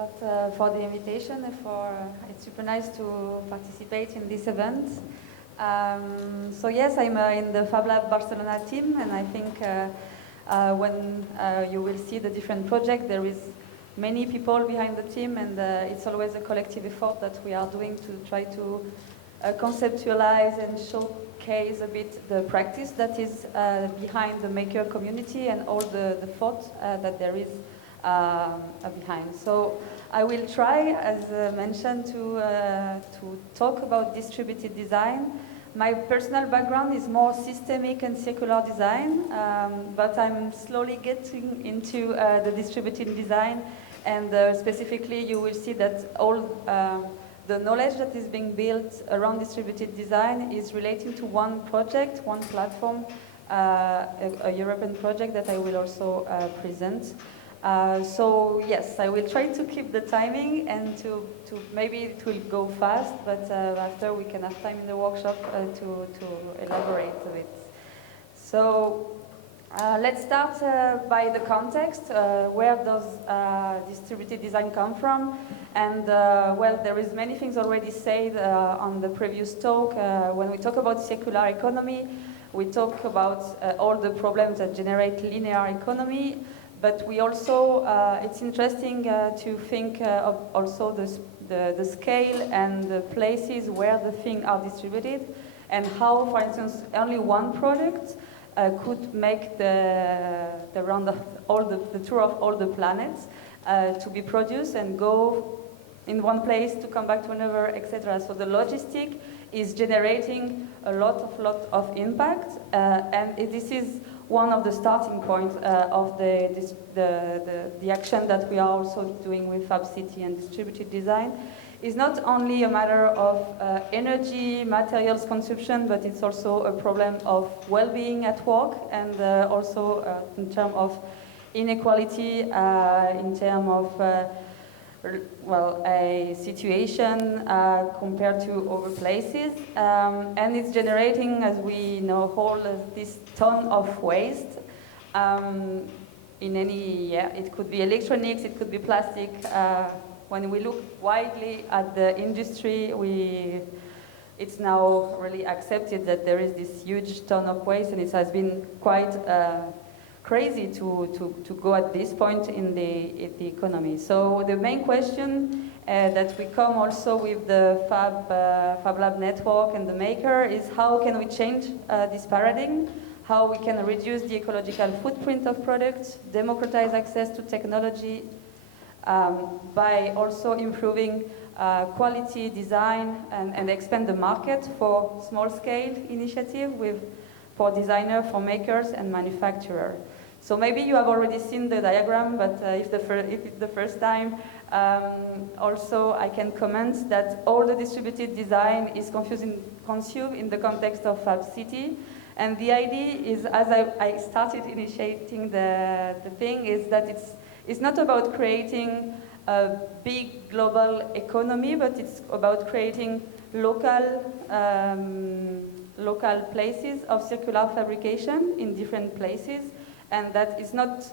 lot for the invitation. It's super nice to participate in this event. So yes, I'm in the Fab Lab Barcelona team, and I think when you will see the different projects, there is many people behind the team, and it's always a collective effort that we are doing to try to conceptualize and showcase a bit the practice that is behind the maker community and all the thought that there is behind. So I will try, as mentioned, to talk about distributed design. My personal background is more systemic and circular design, but I'm slowly getting into the distributed design, and specifically you will see that all the knowledge that is being built around distributed design is relating to one project, one platform, a European project that I will also present. So yes, I will try to keep the timing and to maybe it will go fast, but after we can have time in the workshop to elaborate a bit. So let's start by the context. Where does distributed design come from? And well, there is many things already said on the previous talk. When we talk about circular economy, we talk about all the problems that generate linear economy. But we also, it's interesting to think of also the scale and the places where the things are distributed, and how, for instance, only one product could make the round of all the tour of all the planets to be produced and go in one place to come back to another, etc. So the logistic is generating a lot of impact, and this is one of the starting points of the action that we are also doing with Fab City and distributed design. Is not only a matter of energy, materials consumption, but it's also a problem of well-being at work, and also in terms of inequality, in terms of well, a situation compared to other places, and it's generating, as we know, whole this ton of waste. In any, it could be electronics, it could be plastic. When we look widely at the industry, it's now really accepted that there is this huge ton of waste, and it has been quite crazy to go at this point in the economy. So the main question that we come also with the Fab Lab network and the maker is how can we change this paradigm, how we can reduce the ecological footprint of products, democratize access to technology by also improving quality, design, and expand the market for small-scale initiative for designers, for makers, and manufacturers. So maybe you have already seen the diagram, but if it's the first time, also I can comment that all the distributed design is consumed in the context of Fab City. And the idea is, as I started initiating the thing, is that it's not about creating a big global economy, but it's about creating local places of circular fabrication in different places, and that is not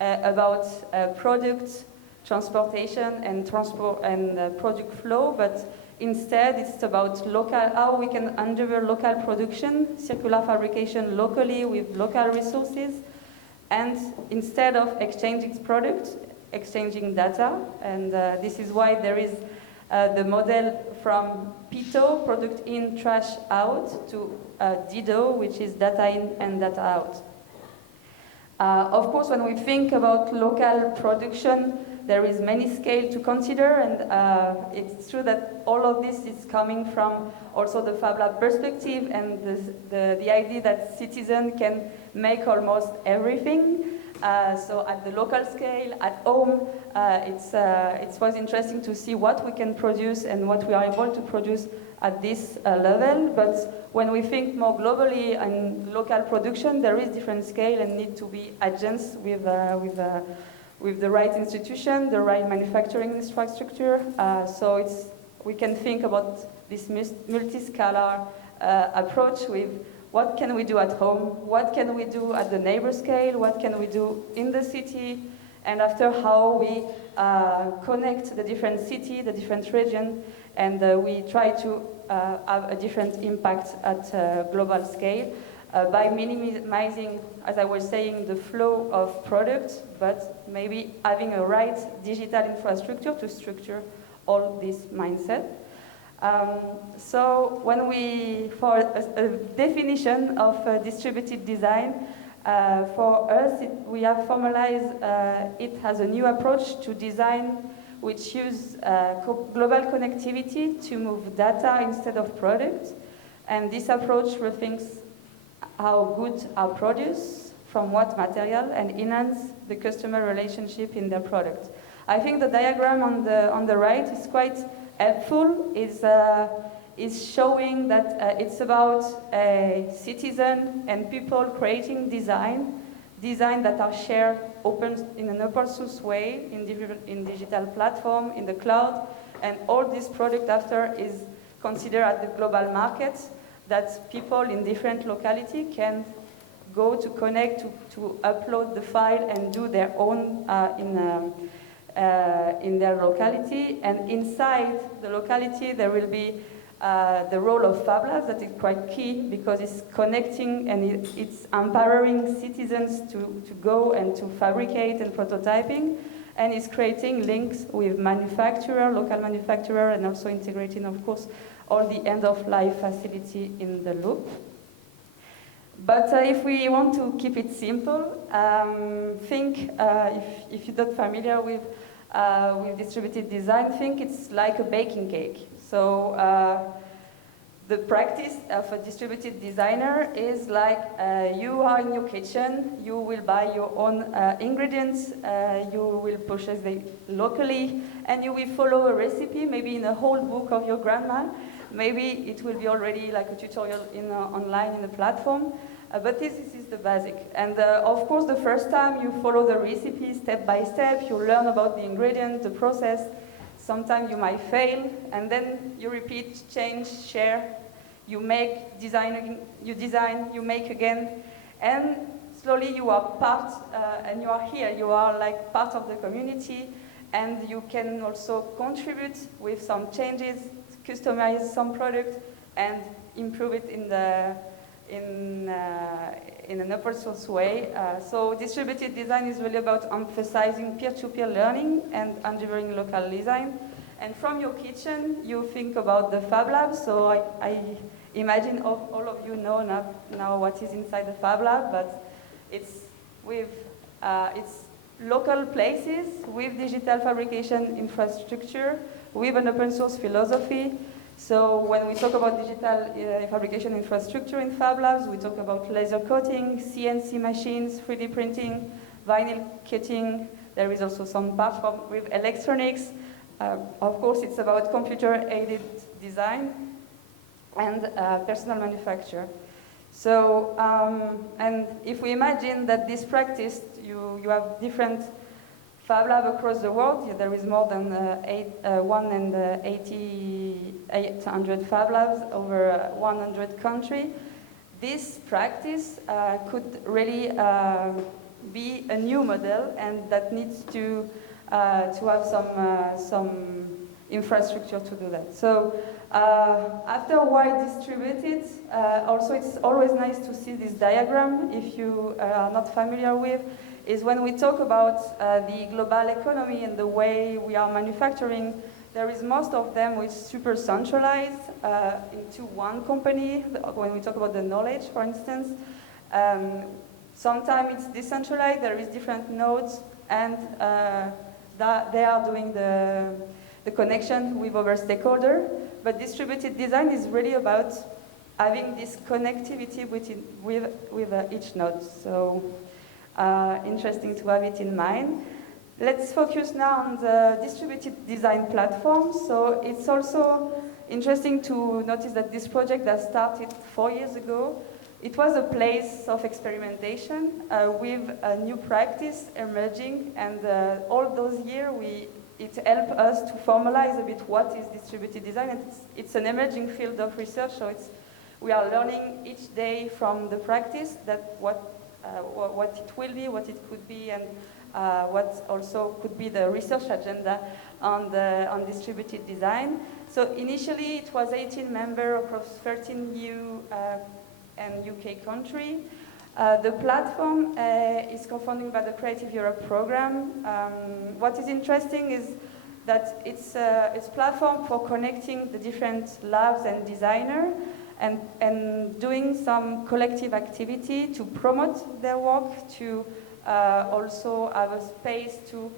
about product transportation and product flow, but instead it's about how we can endeavor local production, circular fabrication locally with local resources, and instead of exchanging products, exchanging data, and this is why there is the model from PITO, product in, trash out, to DIDO, which is data in and data out. Of course, when we think about local production, there is many scale to consider, and it's true that all of this is coming from also the Fab Lab perspective and the idea that citizens can make almost everything. So at the local scale, at home, it was interesting to see what we can produce and what we are able to produce at this level. But when we think more globally and local production, there is different scale and need to be adjusted with the right institution, the right manufacturing infrastructure. So we can think about this multi-scalar approach with what can we do at home, what can we do at the neighbor scale, what can we do in the city, and after how we connect the different city, the different region, and we try to have a different impact at global scale by minimizing, as I was saying, the flow of products, but maybe having a right digital infrastructure to structure all this mindset. So when for a definition of distributed design, for us, we have formalized it as a new approach to design which use global connectivity to move data instead of products. And this approach rethinks how goods are produced, from what material, and enhance the customer relationship in their product. I think the diagram on the right is quite helpful. Is showing that it's about a citizen and people creating design that are shared in an open source way in digital platform, in the cloud, and all this product after is considered at the global market that people in different locality can go to connect, to upload the file and do their own in their locality. And inside the locality there will be the role of Fab Labs that is quite key because it's connecting and it's empowering citizens to go and to fabricate and prototyping, and it's creating links with local manufacturer, and also integrating, of course, all the end-of-life facility in the loop. But if we want to keep it simple, think, if you're not familiar with distributed design, think it's like a baking cake. So the practice of a distributed designer is like you are in your kitchen, you will buy your own ingredients, you will purchase them locally, and you will follow a recipe, maybe in a whole book of your grandma. Maybe it will be already like a tutorial online in a platform. But this is the basic. And of course, the first time you follow the recipe step by step, you learn about the ingredient, the process. Sometimes you might fail, and then you repeat, change, share. You make, you design, you make again. And slowly you are part, and you are here. You are like part of the community, and you can also contribute with some changes, customize some product, and improve it in an open source way. So distributed design is really about emphasizing peer-to-peer learning and engineering local design. And from your kitchen, you think about the Fab Lab. So I imagine all of you know now what is inside the Fab Lab, but it's local places with digital fabrication infrastructure, with an open source philosophy. So when we talk about digital fabrication infrastructure in Fab Labs, we talk about laser coating, CNC machines, 3D printing, vinyl cutting. There is also some part with electronics. Of course, it's about computer-aided design and personal manufacture. So, and if we imagine that this practice, you have different Fab Lab across the world. There is more than 800 Fab Labs over 100 countries. This practice could really be a new model, and that needs to have some infrastructure to do that. So after wide distributed, also it's always nice to see this diagram if you are not familiar with. Is when we talk about the global economy and the way we are manufacturing, there is most of them which is super centralized into one company. When we talk about the knowledge, for instance, sometimes it's decentralized, there is different nodes, and they are doing the connection with other stakeholders. But distributed design is really about having this connectivity with each node. So interesting to have it in mind. Let's focus now on the distributed design platform. So it's also interesting to notice that this project that started 4 years ago, it was a place of experimentation with a new practice emerging, and all those years it helped us to formalize a bit what is distributed design. And it's an emerging field of research, so we are learning each day from the practice that what it will be, what it could be, and what also could be the research agenda on distributed design. So initially it was 18 members across 13 EU and UK countries. The platform is co-funded by the Creative Europe program. What is interesting is that it's a platform for connecting the different labs and designers and doing some collective activity to promote their work, to also have a space to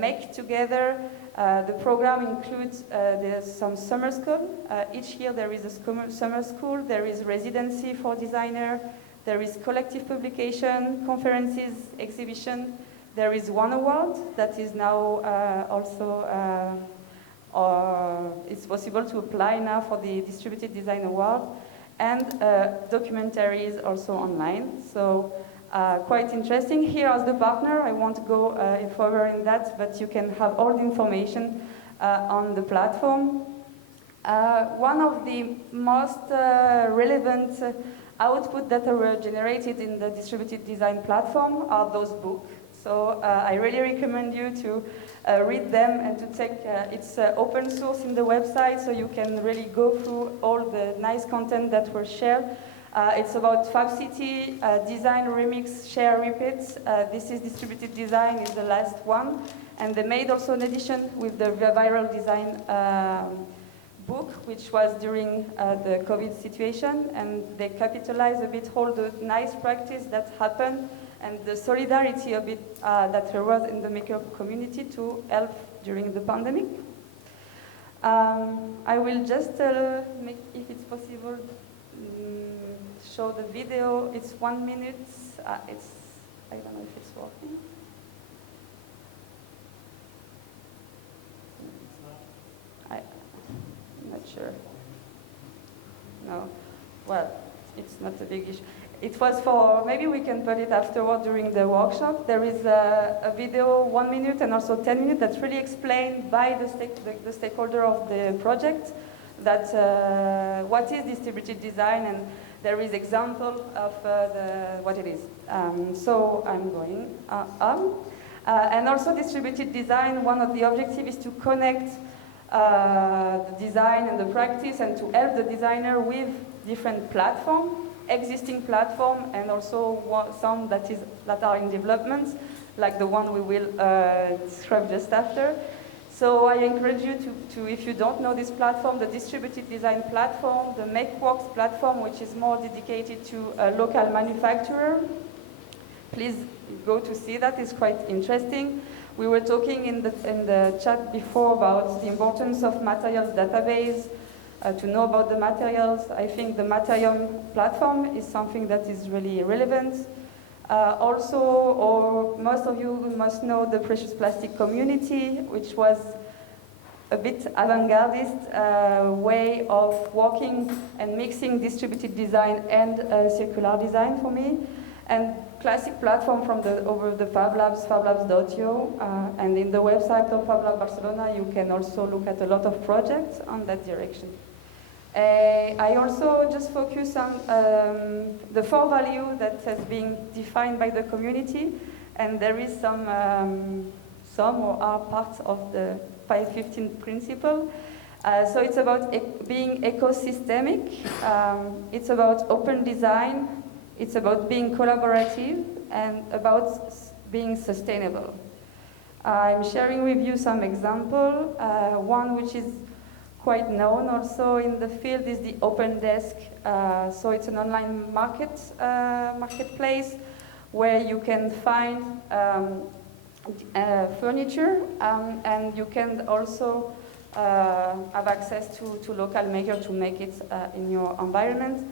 make together. The program includes there's some summer school. Each year there is a summer school, there is residency for designer, there is collective publication, conferences, exhibition. There is one award that is now also, it's possible to apply now for the Distributed Design Award, and documentaries also online. So quite interesting. Here as the partner, I won't go further in that, but you can have all the information on the platform. One of the most relevant output that were generated in the distributed design platform are those books. So I really recommend you to read them and to take, it's open source in the website, so you can really go through all the nice content that were shared. It's about Fab City, design, remix, share, repeat. This is distributed design, is the last one. And they made also an edition with the viral design book, which was during the COVID situation, and they capitalized a bit all the nice practice that happened and the solidarity a bit that there was in the maker community to help during the pandemic. I will just make, if it's possible, show the video. It's 1 minute. I don't know if it's working. I'm not sure. No. Well, it's not a big issue. It was for, maybe we can put it afterward during the workshop. There is a video, 1 minute and also 10 minutes, that's really explained by the stakeholder of the project that what is distributed design, and there is example of what it is. So I'm going on. And also distributed design, one of the objectives is to connect the design and the practice and to help the designer with different platforms, existing platform, and also some that are in development, like the one we will describe just after. So I encourage you to, if you don't know this platform, the distributed design platform, the MakeWorks platform, which is more dedicated to a local manufacturer. Please go to see that, it's quite interesting. We were talking in the chat before about the importance of materials database, to know about the materials. I think the Materion platform is something that is really relevant. Also, or most of you must know the precious plastic community, which was a bit avant-gardist way of working and mixing distributed design and circular design for me. And classic platform from over the Fab Labs, fablabs.io, and in the website of Fab Lab Barcelona, you can also look at a lot of projects on that direction. I also just focus on the 4 values that has been defined by the community, and there is some or are parts of the 515 principle. So it's about being ecosystemic, it's about open design, it's about being collaborative, and about being sustainable. I'm sharing with you some example. One which is quite known also in the field is the Open Desk. So it's an online marketplace where you can find furniture, and you can also have access to local makers to make it in your environment.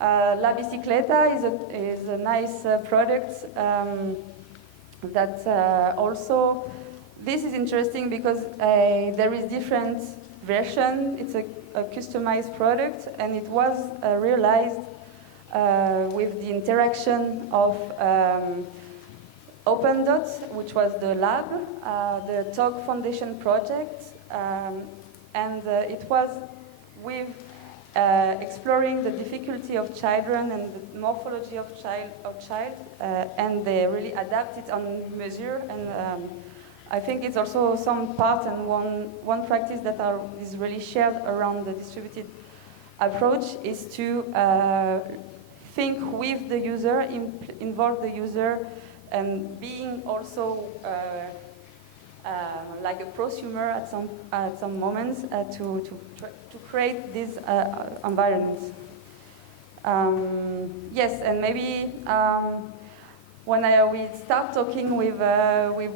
La Bicicleta is a nice product that also, this is interesting because there is different version. It's a customized product, and it was realized with the interaction of Open Dots, which was the lab, the TOG Foundation project, and it was with exploring the difficulty of children and the morphology of child, and they really adapt it on mesure. And I think it's also some part and one practice that is really shared around the distributed approach is to think with the user, involve the user, and being also like a prosumer at some moments to create these environments. Yes, and maybe when we start talking with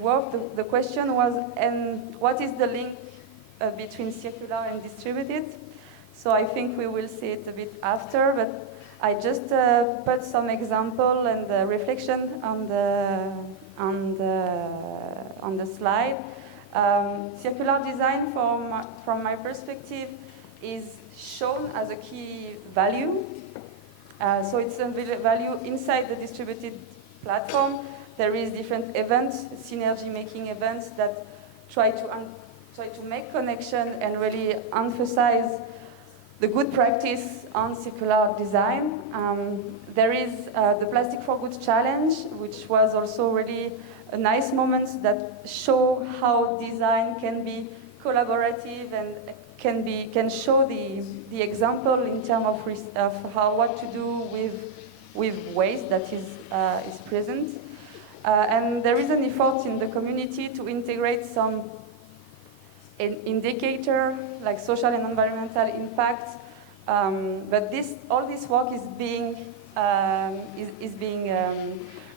work, the question was, and what is the link between circular and distributed? So I think we will see it a bit after, but I just put some example and reflection on the slide. Circular design, from my perspective, is shown as a key value. So it's a value inside the distributed platform. There is different events, synergy-making events that try to make connection and really emphasize the good practice on circular design. There is the Plastic for Good Challenge, which was also really a nice moment that show how design can be collaborative and can show the example in terms of what to do with waste that is present. And there is an effort in the community to integrate some indicator like social and environmental impact, but all this work is being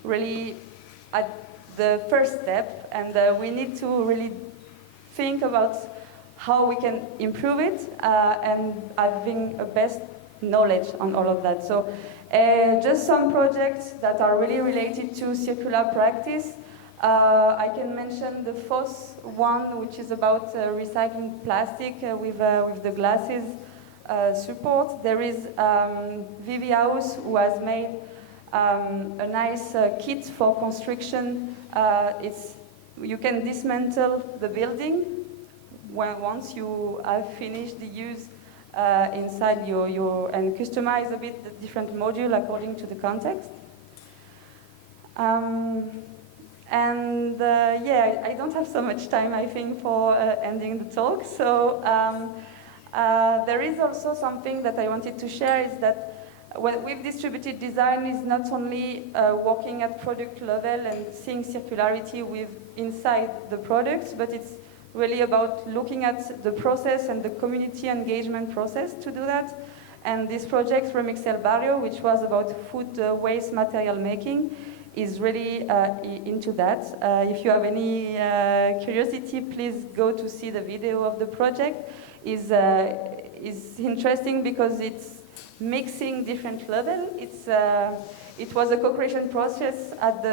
really at the first step, and we need to really think about how we can improve it and having a best knowledge on all of that. So just some projects that are really related to circular practice. I can mention the first one, which is about recycling plastic with the glasses support. There is Vivi House, who has made a nice kit for construction. You can dismantle the building once you have finished the use inside and customize a bit the different module according to the context. And yeah, I don't have so much time, I think, for ending the talk. So there is also something that I wanted to share is that with distributed design is not only working at product level and seeing circularity inside the products, but it's really about looking at the process and the community engagement process to do that. And this project from Excel Barrio, which was about food waste material making, is really into that. If you have any curiosity, please go to see the video of the project. Is interesting because it's mixing different levels. It was a co-creation process at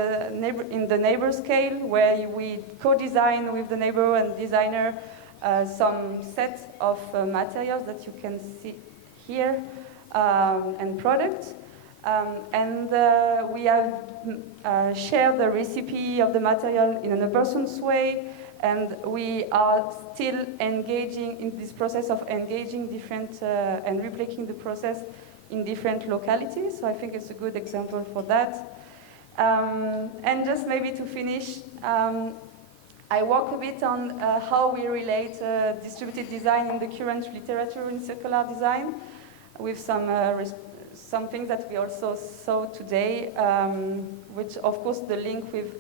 in the neighbor scale, where we co-design with the neighbor and designer some set of materials that you can see here and products. And we have shared the recipe of the material in a person's way, and we are still engaging in this process of engaging different and replicating the process in different localities. So I think it's a good example for that. And just maybe to finish, I work a bit on how we relate distributed design in the current literature in circular design, with some things that we also saw today, which of course the link with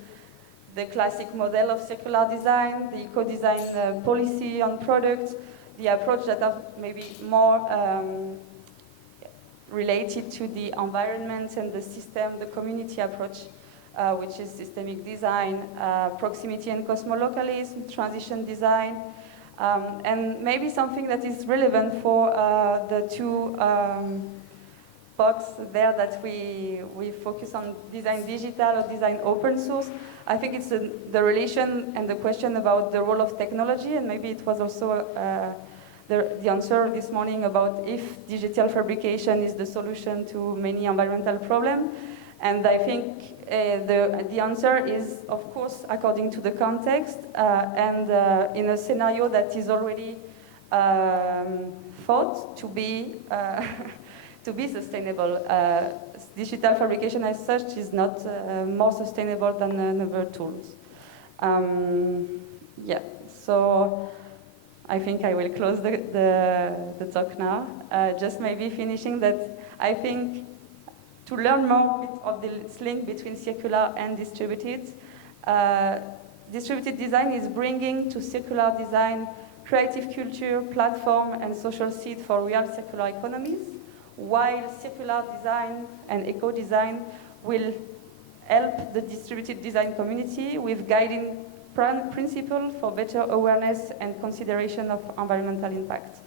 the classic model of circular design, the eco-design policy on products, the approach that are maybe more related to the environment and the system, the community approach, which is systemic design, proximity and cosmolocalism, transition design, and maybe something that is relevant for the two box there that we focus on design digital or design open source. I think it's the relation and the question about the role of technology, and maybe it was also the answer this morning about if digital fabrication is the solution to many environmental problems. And I think the answer is, of course, according to the context and in a scenario that is already thought to be to be sustainable. Digital fabrication as such is not more sustainable than other tools. Yeah, so I think I will close the talk now. Just maybe finishing that I think to learn more of this link between circular and distributed, distributed design is bringing to circular design creative culture, platform, and social seed for real circular economies, while circular design and eco-design will help the distributed design community with guiding principles for better awareness and consideration of environmental impact.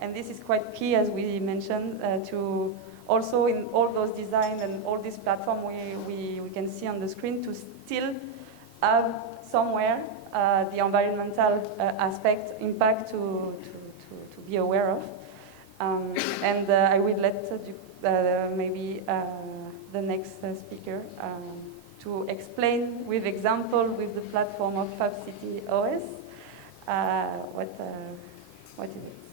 And this is quite key, as we mentioned, to also in all those designs and all this platform we can see on the screen to still have somewhere the environmental aspect, impact to be aware of. And I will let maybe the next speaker to explain with example with the platform of Fab City OS what is it.